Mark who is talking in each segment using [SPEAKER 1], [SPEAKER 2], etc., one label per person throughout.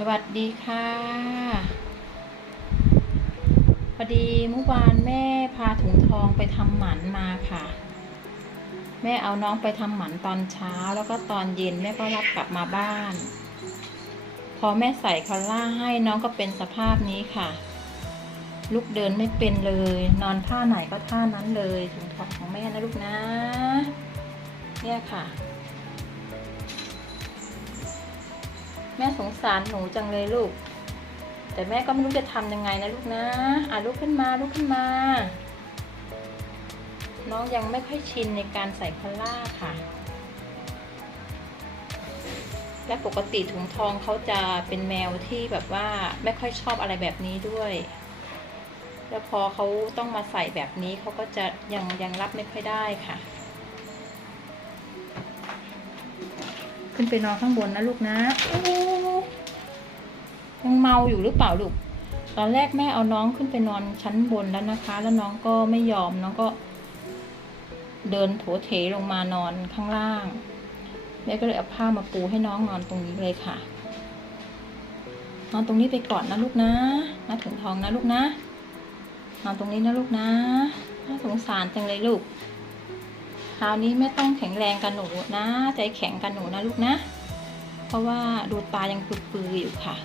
[SPEAKER 1] สวัสดีค่ะ พอดีเมื่อวานแม่พาถุงทองไปทำหมันมาค่ะ แม่เอาน้องไปทำหมันตอนเช้าแล้วก็ตอนเย็นแม่ก็รับกลับมาบ้าน พอแม่ใส่คอลล่าให้น้องก็เป็นสภาพนี้ค่ะ ลุกเดินไม่เป็นเลย นอนท่าไหนก็ท่านั้นเลยถุงทองของแม่นะลูกนะ เนี่ยค่ะ แม่สงสารหนูจังเลยลูก แต่แม่ก็ไม่รู้จะทำยังไงนะลูกนะ อะลุกขึ้นมาลุกขึ้นมา น้องยังไม่ค่อยชินในการใส่คอลล่าค่ะ และปกติถุงทองเขาจะเป็นแมวที่แบบว่าไม่ค่อยชอบอะไรแบบนี้ด้วยแล้วพอเขาต้องมาใส่แบบนี้เขาก็จะยังยังรับไม่ค่อยได้ค่ะ ขึ้นไปนอนข้างบนนะลูกนะยังเมาอยู่หรือเปล่าลูก ตอนแรกแม่เอาน้องขึ้นไปนอนชั้นบนแล้วนะคะ แล้วน้องก็ไม่ยอมน้องก็ เดินโถเถลงมานอนข้างล่าง แม่ก็เลยเอาผ้ามาปูให้น้องนอนตรงนี้เลยค่ะ นอนตรงนี้ไปก่อนนะลูกนะนะถุงทองนะลูกนะ นอนตรงนี้นะลูกนะน่าสงสารจังเลยลูก คราวนี้ไม่ต้องแข็งแรงกันหนูนะ ใจแข็งกันหนูนะลูกนะ เพราะว่าดูตายังปื้อๆอยู่ค่ะ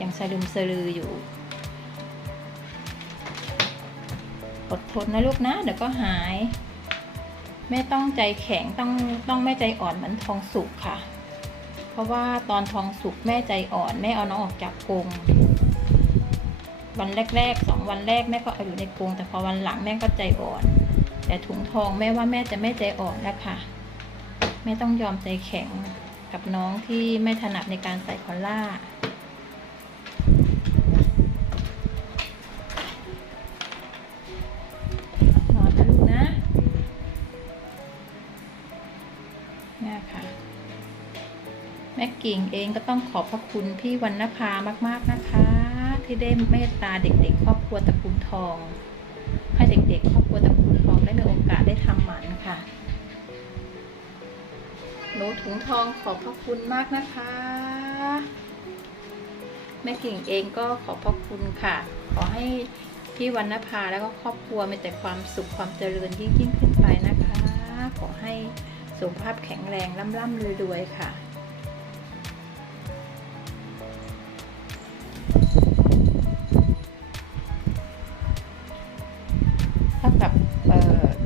[SPEAKER 1] ยังสะลึมสะลืออยู่ อดทนนะลูกนะ เดี๋ยวก็หายแม่ต้องใจแข็งต้องต้องไม่ใจอ่อนเหมือนทองสุกค่ะ เพราะว่าตอนทองสุกแม่ใจอ่อนแม่เอาน้องออกจากกรงวันแรกๆสองวันแรกแม่ก็เอาอยู่ในกรงแต่พอวันหลังแม่ก็ใจอ่อน แต่ถุงทองแม่ว่าแม่จะไม่ใจอ่อนแล้วค่ะแม่ต้องยอมใจแข็งกับน้องที่ไม่ถนัดในการใส่คอลล่า นอนนะลูกนะนี่ค่ะ แม่กิ่งเองก็ต้องขอบพระคุณพี่วรรณภามาก ๆนะคะ ที่ได้เมตตาเด็กๆ ครอบครัวตระกูลทอง ให้เด็กๆ ค่ะ หนูถุงทองขอบพระคุณมากนะคะ แม่กิ่งเองก็ขอบพระคุณค่ะ ขอให้พี่วรรณภาแล้วก็ครอบครัวมีแต่ความสุขความเจริญยิ่งยิ่งขึ้นไปนะคะ ขอให้สุขภาพแข็งแรงร่ำร่ำรวยๆค่ะ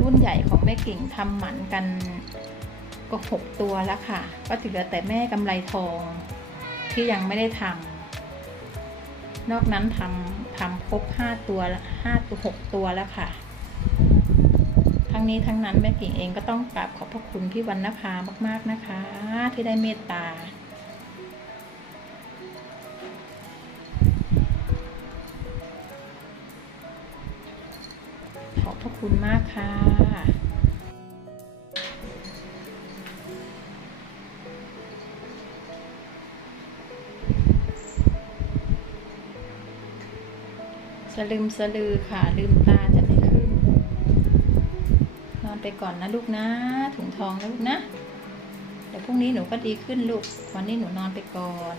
[SPEAKER 1] รุ่นใหญ่ของแม่กิ่งทำหมันกันก็หกตัวแล้วค่ะ ก็เหลือแต่แม่กำไรทองที่ยังไม่ได้ทำนอกนั้นทำทำครบห้าตัวห้าตัวหกตัวแล้วค่ะ ทั้งนี้ทั้งนั้นแม่กิ่งเองก็ต้องกราบขอบพระคุณพี่วรรณภามาก ๆนะคะ ที่ได้เมตตา ระคุณมากค่ะสลืมสลือค่ะ ลืมตาจะไม่ขึ้น นอนไปก่อนนะลูกนะ ถุงทองนะลูกนะ เดี๋ยวพรุ่งนี้หนูก็ดีขึ้นลูก วันนี้หนูนอนไปก่อน